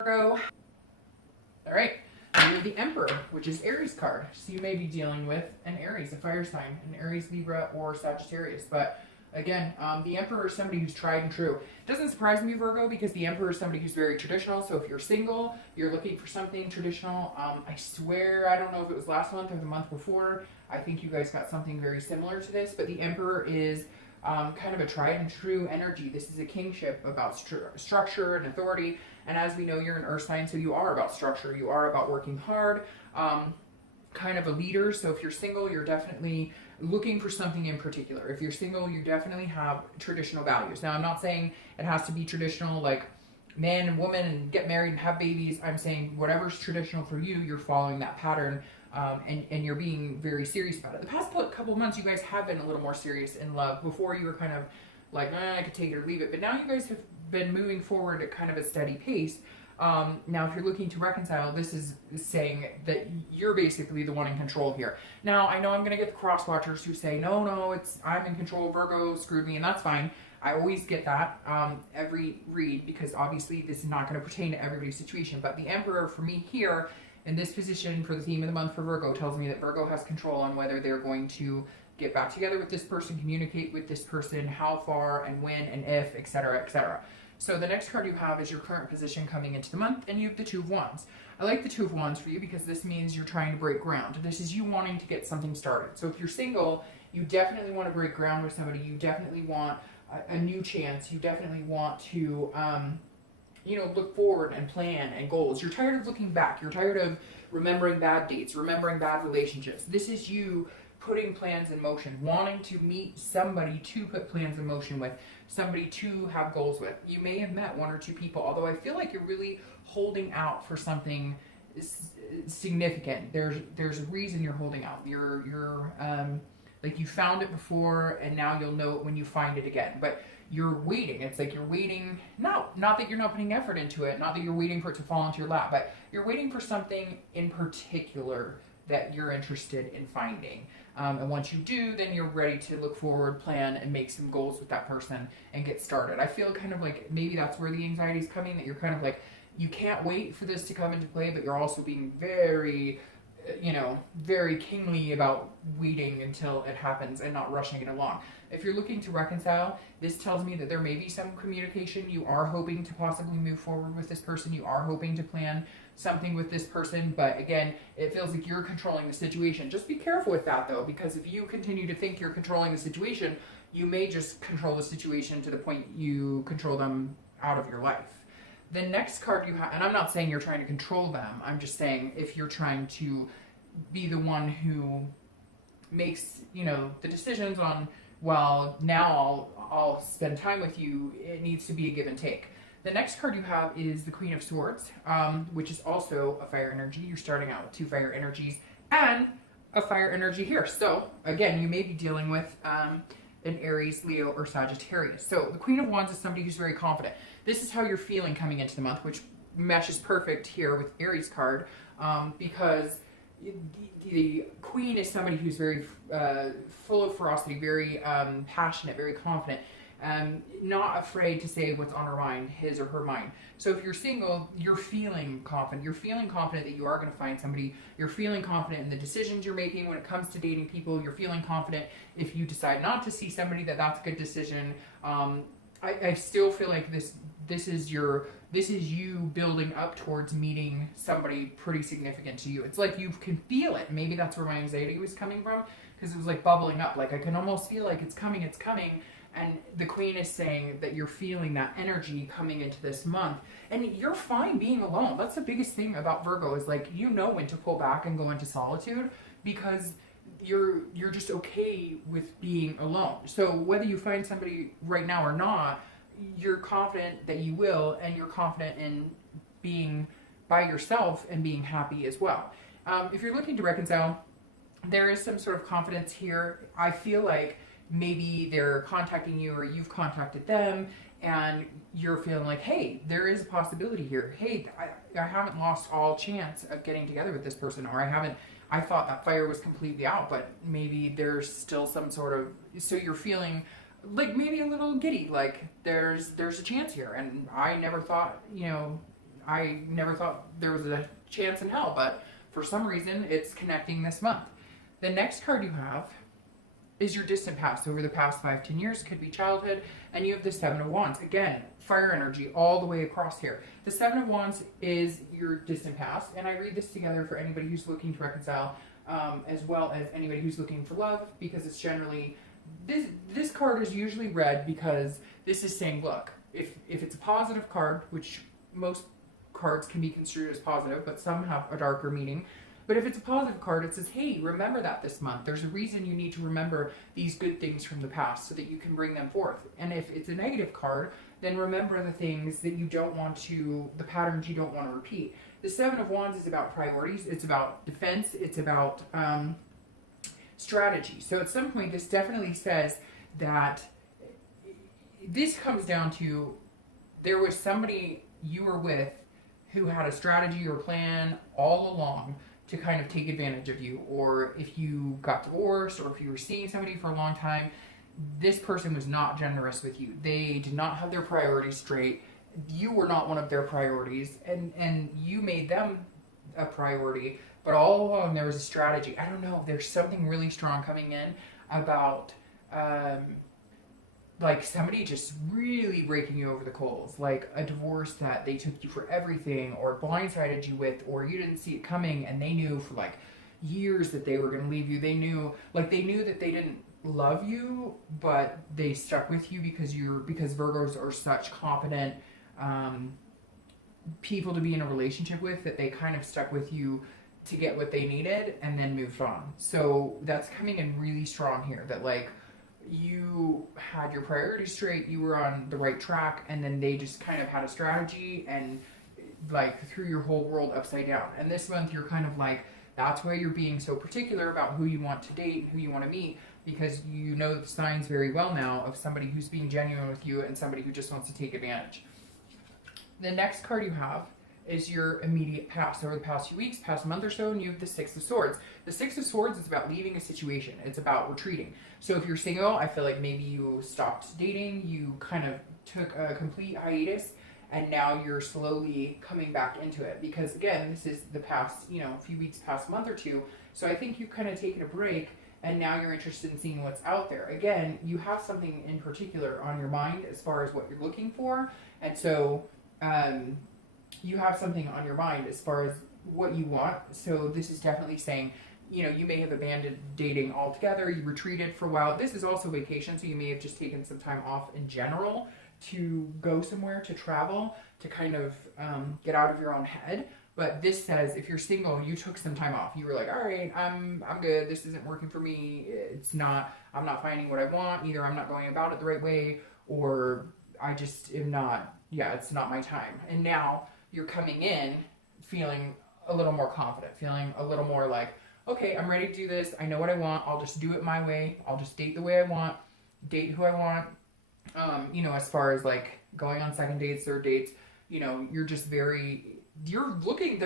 Virgo. All right, and you're the Emperor, which is Aries card. So you may be dealing with an Aries, a fire sign, an Aries, Libra, or Sagittarius. But again, the Emperor is somebody who's tried and true. It doesn't surprise me, Virgo, because the Emperor is somebody who's very traditional. So if you're single, you're looking for something traditional. I swear, I don't know if it was last month or the month before, I think you guys got something very similar to this, but the Emperor is kind of a tried and true energy. This is a kingship about structure and authority. And as we know, you're an earth sign, so you are about structure. You are about working hard, kind of a leader. So if you're single, you're definitely looking for something in particular. If you're single, you definitely have traditional values. Now, I'm not saying it has to be traditional, like man and woman and get married and have babies. I'm saying whatever's traditional for you, you're following that pattern. And you're being very serious about it. The past couple of months, you guys have been a little more serious in love. Before, you were kind of like, I could take it or leave it. But now you guys have been moving forward at kind of a steady pace. Now, if you're looking to reconcile, this is saying that you're basically the one in control here. Now, I know I'm going to get the cross watchers who say, no, I'm in control, Virgo screwed me, and that's fine. I always get that every read, because obviously this is not going to pertain to everybody's situation. But the Emperor, for me here, in this position for the theme of the month for Virgo, tells me that Virgo has control on whether they're going to get back together with this person, communicate with this person, how far and when and if, etc., etc. So the next card you have is your current position coming into the month, and you have the Two of Wands. I like the Two of Wands for you because this means you're trying to break ground. This is you wanting to get something started. So if you're single, you definitely want to break ground with somebody. You definitely want a new chance. You definitely want to look forward and plan and goals. You're tired of looking back. You're tired of remembering bad dates, remembering bad relationships. This is you putting plans in motion, wanting to meet somebody to put plans in motion with, somebody to have goals with. You may have met one or two people, although I feel like you're really holding out for something significant. There's a reason you're holding out. You're like you found it before, and now you'll know it when you find it again. But you're waiting. It's like you're waiting, not that you're not putting effort into it, not that you're waiting for it to fall into your lap, but you're waiting for something in particular that you're interested in finding. And once you do, then you're ready to look forward, plan, and make some goals with that person and get started. I feel kind of like maybe that's where the anxiety is coming, that you're kind of like, you can't wait for this to come into play, but you're also being very very kingly about waiting until it happens and not rushing it along. If you're looking to reconcile, this tells me that there may be some communication. You are hoping to possibly move forward with this person. You are hoping to plan something with this person. But again, it feels like you're controlling the situation. Just be careful with that, though, because if you continue to think you're controlling the situation, you may just control the situation to the point you control them out of your life. The next card you have, and I'm not saying you're trying to control them, I'm just saying if you're trying to be the one who makes, the decisions on, well, now I'll spend time with you, it needs to be a give and take. The next card you have is the Queen of Swords, which is also a fire energy. You're starting out with two fire energies and a fire energy here. So, again, you may be dealing with an Aries, Leo, or Sagittarius. So the Queen of Wands is somebody who's very confident. This is how you're feeling coming into the month, which meshes perfect here with Aries card, because the Queen is somebody who's very full of ferocity, very passionate, very confident, not afraid to say what's on her mind, his or her mind. So if you're single, you're feeling confident. You're feeling confident that you are going to find somebody. You're feeling confident in the decisions you're making when it comes to dating people. You're feeling confident if you decide not to see somebody, that's a good decision. I still feel like this is you building up towards meeting somebody pretty significant to you. It's like you can feel it. Maybe that's where my anxiety was coming from, because it was like bubbling up. Like I can almost feel like it's coming. And the Queen is saying that you're feeling that energy coming into this month. And you're fine being alone. That's the biggest thing about Virgo, is like, when to pull back and go into solitude, because you're just okay with being alone. So whether you find somebody right now or not, you're confident that you will, and you're confident in being by yourself and being happy as well. If you're looking to reconcile, there is some sort of confidence here. I feel like maybe they're contacting you, or you've contacted them, and you're feeling like, hey, there is a possibility here. Hey, I haven't lost all chance of getting together with this person, or I thought that fire was completely out, but maybe there's still some sort of, so you're feeling like maybe a little giddy, like there's a chance here, and I never thought, I never thought there was a chance in hell, but for some reason it's connecting this month. The next card you have is your distant past. Over the past 5-10 years, could be childhood, and you have the Seven of Wands. Again, fire energy all the way across here. The Seven of Wands is your distant past, and I read this together for anybody who's looking to reconcile, as well as anybody who's looking for love, because it's generally, this card is usually read because this is saying, look, if it's a positive card, which most cards can be construed as positive, but some have a darker meaning. But if it's a positive card, it says, hey, remember that this month. There's a reason you need to remember these good things from the past so that you can bring them forth. And if it's a negative card, then remember the things that you don't want to, the patterns you don't want to repeat. The Seven of Wands is about priorities. It's about defense. It's about strategy. So at some point, this definitely says that this comes down to there was somebody you were with who had a strategy or plan all along to kind of take advantage of you, or if you got divorced, or if you were seeing somebody for a long time, this person was not generous with you. They did not have their priorities straight. You were not one of their priorities, and you made them a priority, but all along there was a strategy. I don't know, there's something really strong coming in about like somebody just really breaking you over the coals, like a divorce that they took you for everything, or blindsided you with, or you didn't see it coming, and they knew for like years that they were going to leave you. They knew that they didn't love you, but they stuck with you because Virgos are such competent people to be in a relationship with, that they kind of stuck with you to get what they needed and then moved on. So that's coming in really strong here, that like you had your priorities straight, you were on the right track, and then they just kind of had a strategy and like threw your whole world upside down. And this month you're kind of like, that's why you're being so particular about who you want to date, who you want to meet, because you know the signs very well now of somebody who's being genuine with you and somebody who just wants to take advantage. The next card you have is your immediate past. Over the past few weeks, past month or so, and you have the Six of Swords. The Six of Swords is about leaving a situation. It's about retreating. So if you're single, I feel like maybe you stopped dating, you kind of took a complete hiatus, and now you're slowly coming back into it. Because again, this is the past, few weeks, past month or two. So I think you've kind of taken a break, and now you're interested in seeing what's out there. Again, you have something in particular on your mind as far as what you're looking for. And so, you have something on your mind as far as what you want. So this is definitely saying, you may have abandoned dating altogether. You retreated for a while. This is also vacation, so you may have just taken some time off in general to go somewhere, to travel, to kind of get out of your own head. But this says if you're single, you took some time off. You were like, all right, I'm good. This isn't working for me. I'm not finding what I want. Either I'm not going about it the right way, or I just am not, it's not my time. And now you're coming in feeling a little more confident, feeling a little more like, okay, I'm ready to do this. I know what I want. I'll just do it my way. I'll just date the way I want, date who I want. As far as like going on second dates, third dates, you're just you're looking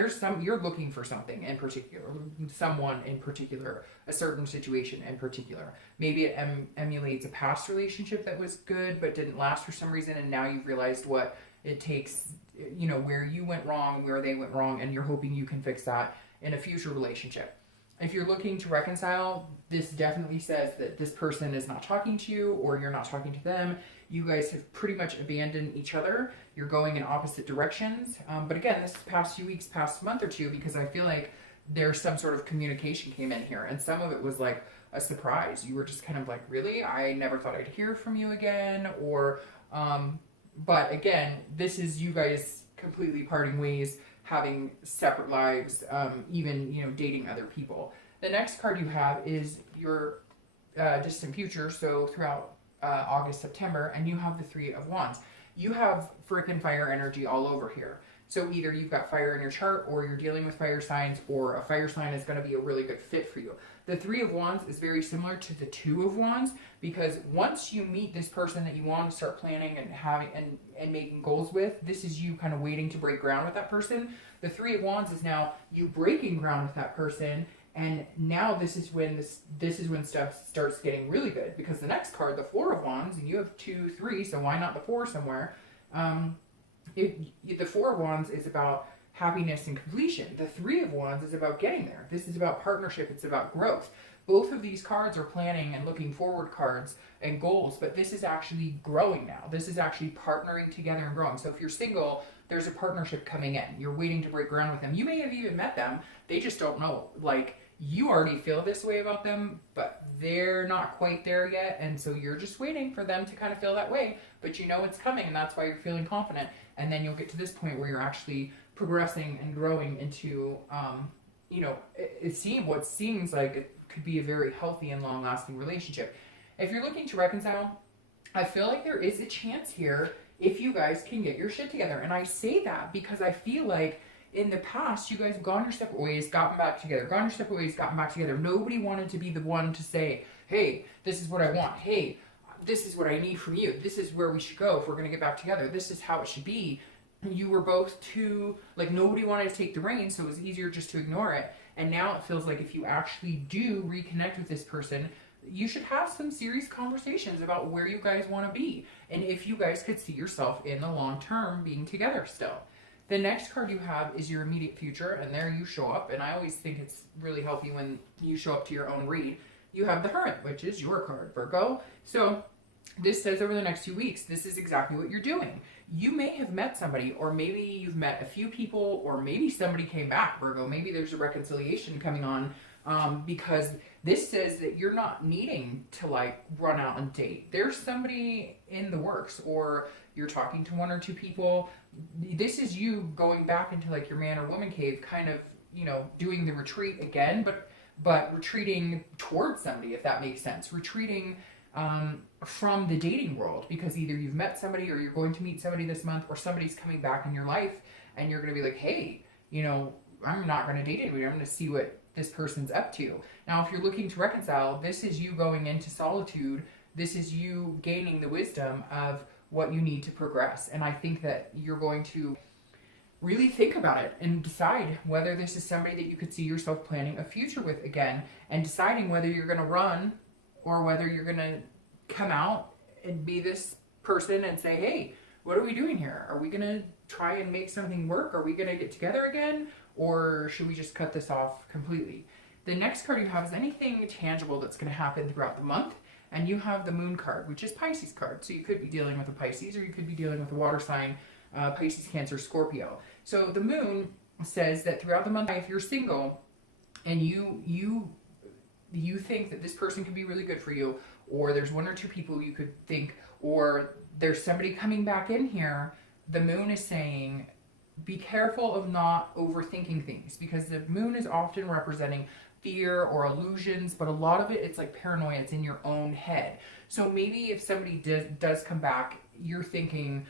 for something in particular, someone in particular, a certain situation in particular. Maybe it emulates a past relationship that was good but didn't last for some reason, and now you've realized what it takes, where you went wrong, where they went wrong, and you're hoping you can fix that in a future relationship. If you're looking to reconcile, this definitely says that this person is not talking to you, or you're not talking to them. You guys have pretty much abandoned each other. You're going in opposite directions. But again, this past few weeks, past month or two, because I feel like there's some sort of communication came in here, and some of it was like a surprise. You were just kind of like, really? I never thought I'd hear from you again. Or, but again, this is you guys completely parting ways, having separate lives, even, dating other people. The next card you have is your distant future, so throughout August, September, and you have the Three of Wands. You have frickin' fire energy all over here. So either you've got fire in your chart, or you're dealing with fire signs, or a fire sign is going to be a really good fit for you. The Three of Wands is very similar to the Two of Wands, because once you meet this person that you want to start planning and having and making goals with, this is you kind of waiting to break ground with that person. The Three of Wands is now you breaking ground with that person, and now this is when stuff starts getting really good, because the next card, the Four of Wands, and you have 2, 3, so why not the 4 somewhere? The Four of Wands is about happiness and completion. The Three of Wands is about getting there. This is about partnership. It's about growth. Both of these cards are planning and looking forward cards and goals, but this is actually growing now. This is actually partnering together and growing. So if you're single, there's a partnership coming in. You're waiting to break ground with them. You may have even met them. They just don't know. Like, you already feel this way about them, but they're not quite there yet. And so you're just waiting for them to kind of feel that way, but you know it's coming, and that's why you're feeling confident. And then you'll get to this point where you're actually progressing and growing into, it seems what seems like it could be a very healthy and long-lasting relationship. If you're looking to reconcile, I feel like there is a chance here if you guys can get your shit together. And I say that because I feel like in the past, you guys have gone your separate ways, gotten back together, gone your separate ways, gotten back together. Nobody wanted to be the one to say, hey, this is what I want. Hey, this is what I need from you. This is where we should go if we're going to get back together. This is how it should be. You were both too, like, nobody wanted to take the reins, so it was easier just to ignore it. And now it feels like if you actually do reconnect with this person, you should have some serious conversations about where you guys want to be. And if you guys could see yourself in the long term being together still. The next card you have is your immediate future, and there you show up. And I always think it's really healthy when you show up to your own read. You have the Hermit, which is your card, Virgo. So this says over the next few weeks, this is exactly what you're doing. You may have met somebody, or maybe you've met a few people, or maybe somebody came back, Virgo. Maybe there's a reconciliation coming on, because this says that you're not needing to like run out and date. There's somebody in the works, or you're talking to one or two people. This is you going back into like your man or woman cave, kind of, doing the retreat again, but retreating towards somebody, if that makes sense. Retreating from the dating world, because either you've met somebody or you're going to meet somebody this month, or somebody's coming back in your life and you're going to be like, hey, I'm not going to date anybody. I'm going to see what this person's up to. Now, if you're looking to reconcile, this is you going into solitude. This is you gaining the wisdom of what you need to progress. And I think that you're going to really think about it and decide whether this is somebody that you could see yourself planning a future with again, and deciding whether you're going to run or whether you're going to come out and be this person and say, hey, what are we doing here? Are we going to try and make something work? Are we going to get together again? Or should we just cut this off completely? The next card you have is anything tangible that's going to happen throughout the month. And you have the Moon card, which is Pisces card. So you could be dealing with a Pisces, or you could be dealing with a water sign, Pisces, Cancer, Scorpio. So the Moon says that throughout the month, if you're single and you think that this person could be really good for you, or there's one or two people you could think, or there's somebody coming back in here, the Moon is saying, be careful of not overthinking things, because the Moon is often representing fear or illusions, but a lot of it, it's like paranoia. It's in your own head. So maybe if somebody does come back, you're thinking,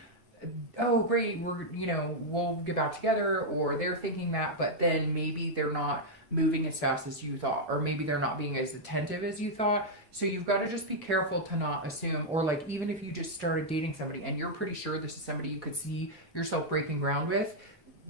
oh, great, we'll get back together, or they're thinking that, but then maybe they're not moving as fast as you thought, or maybe they're not being as attentive as you thought. So you've got to just be careful to not assume, or like, even if you just started dating somebody and you're pretty sure this is somebody you could see yourself breaking ground with,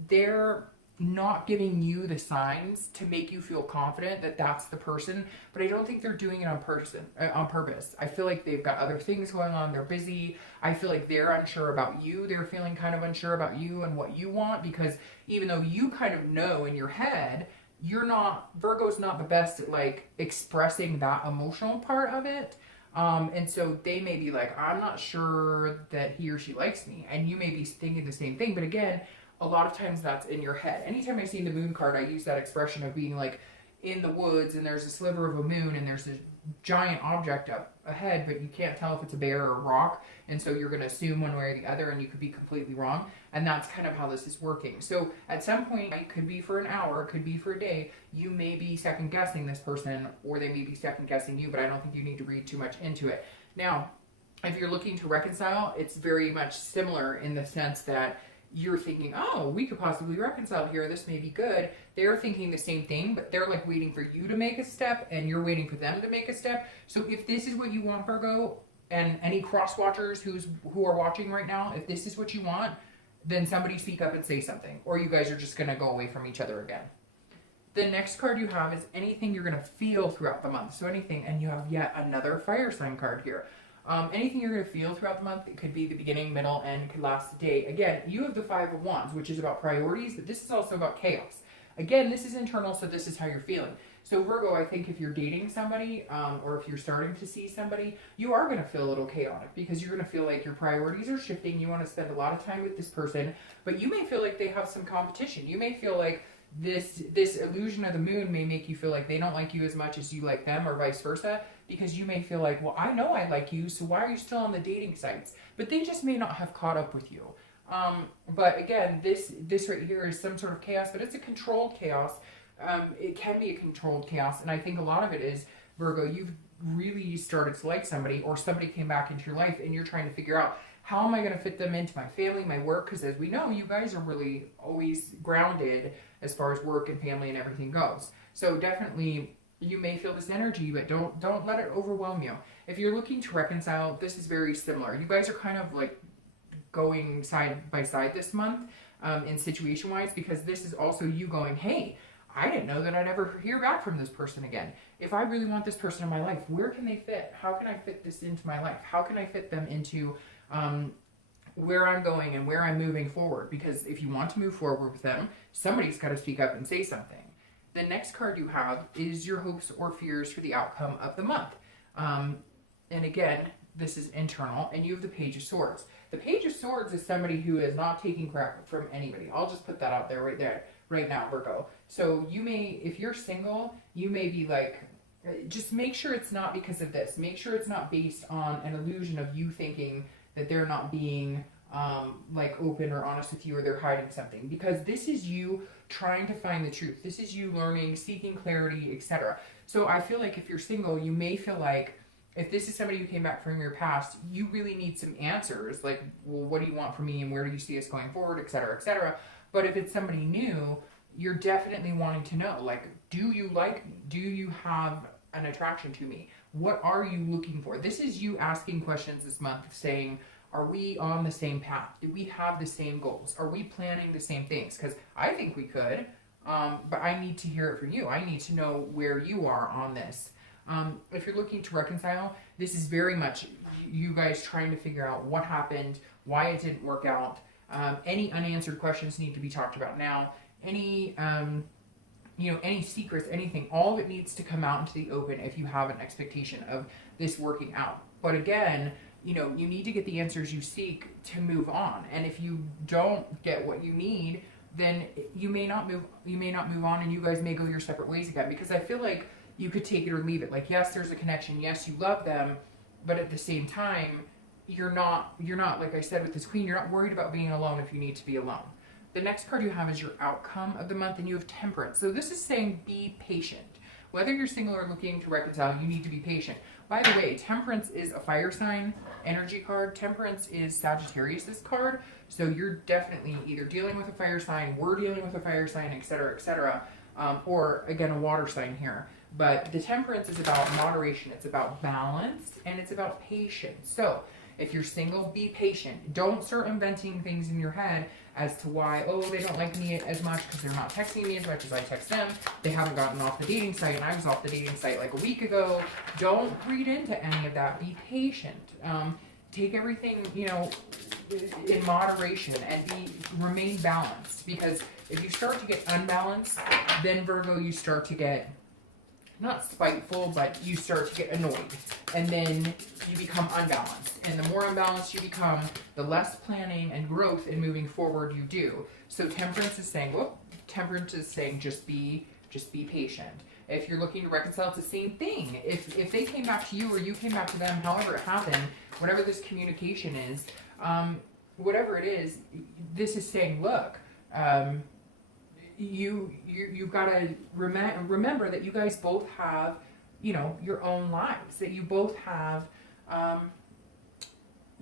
they're not giving you the signs to make you feel confident that that's the person. But I don't think they're doing it on purpose. I feel like they've got other things going on. They're busy. I feel like they're unsure about you. They're feeling kind of unsure about you and what you want, because even though you kind of know in your head, Virgo's not the best at like expressing that emotional part of it. And so they may be like, I'm not sure that he or she likes me. And you may be thinking the same thing. But again, a lot of times that's in your head. Anytime I see the Moon card, I use that expression of being like in the woods and there's a sliver of a moon and there's a giant object up ahead, but you can't tell if it's a bear or a rock. And so you're going to assume one way or the other, and you could be completely wrong. And that's kind of how this is working. So at some point, it could be for an hour, it could be for a day, you may be second guessing this person, or they may be second guessing you, but I don't think you need to read too much into it. Now, if you're looking to reconcile, it's very much similar in the sense that you're thinking, oh, we could possibly reconcile here. This may be good. They're thinking the same thing, but they're like waiting for you to make a step, and you're waiting for them to make a step. So if this is what you want, Virgo, and any cross watchers who are watching right now, if this is what you want, then somebody speak up and say something, or you guys are just going to go away from each other again. The next card you have is anything you're going to feel throughout the month. So anything, and you have yet another fire sign card here. Anything you're going to feel throughout the month, it could be the beginning, middle, end, it could last a day. Again, you have the Five of Wands, which is about priorities, but this is also about chaos. Again, this is internal, so this is how you're feeling. So Virgo, I think if you're dating somebody, or if you're starting to see somebody, you are going to feel a little chaotic because you're going to feel like your priorities are shifting. You want to spend a lot of time with this person, but you may feel like they have some competition. You may feel like this illusion of the moon may make you feel like they don't like you as much as you like them, or vice versa, because you may feel like, well, I know I like you, so why are you still on the dating sites? But they just may not have caught up with you. But again, this right here is some sort of chaos, but it's a controlled chaos. It can be a controlled chaos, and I think a lot of it is, Virgo, you've really started to like somebody, or somebody came back into your life and you're trying to figure out, how am I going to fit them into my family, my work? Because as we know, you guys are really always grounded as far as work and family and everything goes. So definitely you may feel this energy, but don't let it overwhelm you. If you're looking to reconcile, this is very similar. You guys are kind of like going side by side this month, in situation wise, because this is also you going, hey, I didn't know that I'd ever hear back from this person again. If I really want this person in my life, where can they fit? How can I fit this into my life? How can I fit them into where I'm going and where I'm moving forward? Because if you want to move forward with them, somebody's got to speak up and say something. The next card you have is your hopes or fears for the outcome of the month. And again, this is internal, and you have the Page of Swords. The Page of Swords is somebody who is not taking crap from anybody. I'll just put that out there right now, Virgo. So you may, if you're single, you may be like, just make sure it's not because of this. Make sure it's not based on an illusion of you thinking that they're not being like open or honest with you, or they're hiding something. Because this is you trying to find the truth. This is you learning, seeking clarity, etc. So I feel like if you're single, you may feel like, if this is somebody who came back from your past, you really need some answers. Like, well, what do you want from me, and where do you see us going forward, etc., etc. But if it's somebody new, you're definitely wanting to know, like, do you like me? Do you have an attraction to me? What are you looking for? This is you asking questions this month, saying, are we on the same path? Do we have the same goals? Are we planning the same things? Because I think we could, but I need to hear it from you. I need to know where you are on this. If you're looking to reconcile, this is very much you guys trying to figure out what happened, why it didn't work out. Any unanswered questions need to be talked about now. Any secrets, anything, all of it needs to come out into the open if you have an expectation of this working out. But again, you need to get the answers you seek to move on. And if you don't get what you need, then you may not move on, and you guys may go your separate ways again. Because I feel like you could take it or leave it. Like, yes, there's a connection. Yes, you love them, but at the same time, you're not, like I said with this Queen, you're not worried about being alone if you need to be alone. The next card you have is your outcome of the month, and you have Temperance. So this is saying be patient. Whether you're single or looking to reconcile, you need to be patient. By the way, Temperance is a fire sign energy card. Temperance is Sagittarius' card. So you're definitely either dealing with a fire sign, we're dealing with a fire sign, etc., etc., or again, a water sign here. But the Temperance is about moderation, it's about balance, and it's about patience. So if you're single, be patient. Don't start inventing things in your head as to why, oh, they don't like me as much because they're not texting me as much as I text them. They haven't gotten off the dating site, and I was off the dating site like a week ago. Don't read into any of that. Be patient. Take everything, in moderation, and remain balanced. Because if you start to get unbalanced, then Virgo, you start to get not spiteful, but you start to get annoyed, and then you become unbalanced. And the more unbalanced you become, the less planning and growth in moving forward you do. So Temperance is saying, just be patient. If you're looking to reconcile, it's the same thing. If they came back to you or you came back to them, however it happened, whatever this communication is, whatever it is, this is saying, look, you've got to remember that you guys both have, your own lives, that you both have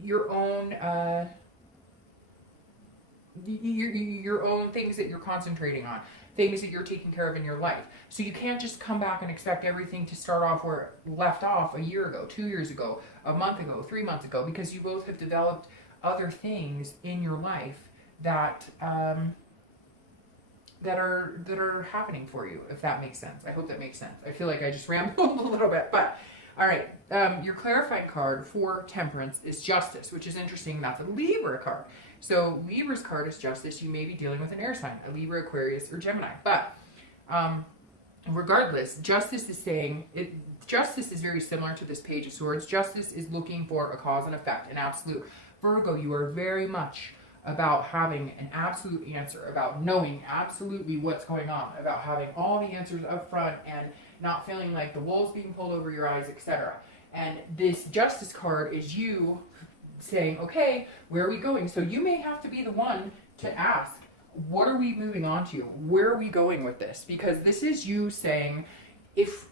your own your own things that you're concentrating on, things that you're taking care of in your life. So you can't just come back and expect everything to start off where it left off a year ago, 2 years ago, a month ago, 3 months ago, because you both have developed other things in your life that that are happening for you, if that makes sense. I hope that makes sense. I feel like I just rambled a little bit, but All right. Your clarifying card for Temperance is Justice, which is interesting. That's a Libra card. So Libra's card is Justice. You may be dealing with an air sign, a Libra, Aquarius, or Gemini. But regardless, Justice is saying it. Justice is very similar to this Page of Swords. Justice is looking for a cause and effect, an absolute. Virgo, you are very much about having an absolute answer, about knowing absolutely what's going on, about having all the answers up front and not feeling like the wool's being pulled over your eyes, etc. And this Justice card is you saying, okay, where are we going? So you may have to be the one to ask, what are we moving on to? Where are we going with this? Because this is you saying, if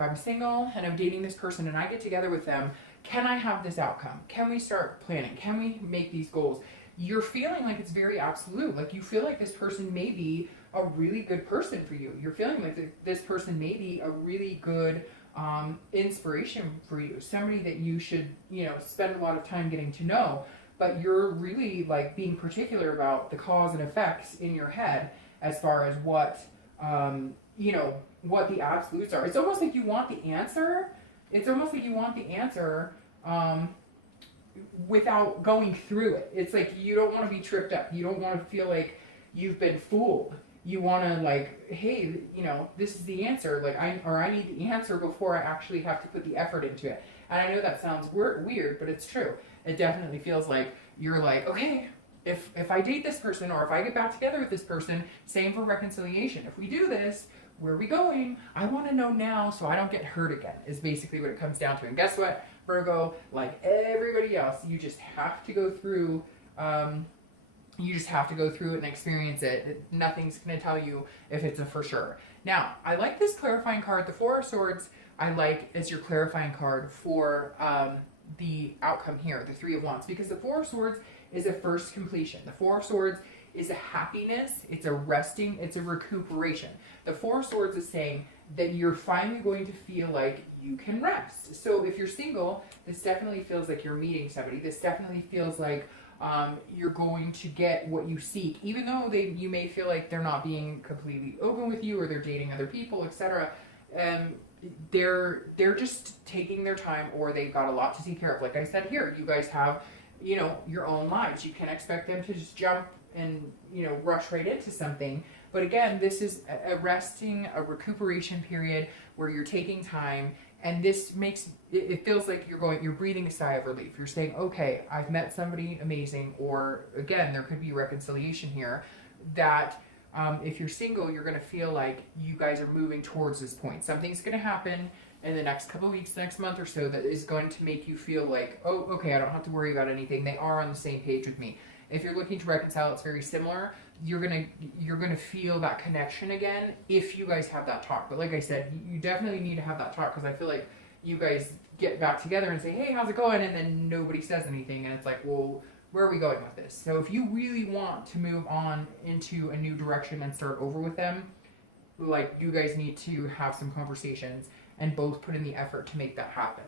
I'm single and I'm dating this person and I get together with them, can I have this outcome? Can we start planning? Can we make these goals? You're feeling like it's very absolute. Like you feel like this person may be a really good person for you. You're feeling like this person may be a really good inspiration for you. Somebody that you should, spend a lot of time getting to know. But you're really like being particular about the cause and effects in your head as far as what, what the absolutes are. It's almost like you want the answer. Without going through it. It's like you don't want to be tripped up. You don't want to feel like you've been fooled. You want to like, hey, this is the answer. Like I need the answer before I actually have to put the effort into it. And I know that sounds weird, but it's true. It definitely feels like you're like, okay, if I date this person or if I get back together with this person, same for reconciliation. If we do this, where are we going? I want to know now so I don't get hurt again, is basically what it comes down to. And guess what, Virgo, like everybody else, you just have to go through it and experience it. Nothing's going to tell you if it's a for sure. Now, I like this clarifying card, the Four of Swords, I like as your clarifying card for the outcome here, the Three of Wands, because the Four of Swords is a first completion. The Four of Swords is a happiness, it's a resting, it's a recuperation. The Four of Swords is saying that you're finally going to feel like you can rest. So if you're single, this definitely feels like you're meeting somebody. This definitely feels like you're going to get what you seek, even though you may feel like they're not being completely open with you or they're dating other people, etc. They're just taking their time, or they've got a lot to take care of. Like I said here, you guys have your own lives. You can't expect them to just jump and rush right into something. But again, this is a resting, a recuperation period where you're taking time, and this makes it feels like you're breathing a sigh of relief. You're saying, okay, I've met somebody amazing, or again, there could be reconciliation here that if you're single, you're going to feel like you guys are moving towards this point. Something's going to happen in the next couple of weeks, next month or so, that is going to make you feel like, oh, okay, I don't have to worry about anything. They are on the same page with me. If you're looking to reconcile, it's very similar. You're gonna feel that connection again if you guys have that talk. But like I said, you definitely need to have that talk, because I feel like you guys get back together and say, hey, how's it going? And then nobody says anything, and it's like, well, where are we going with this? So if you really want to move on into a new direction and start over with them, like, you guys need to have some conversations and both put in the effort to make that happen.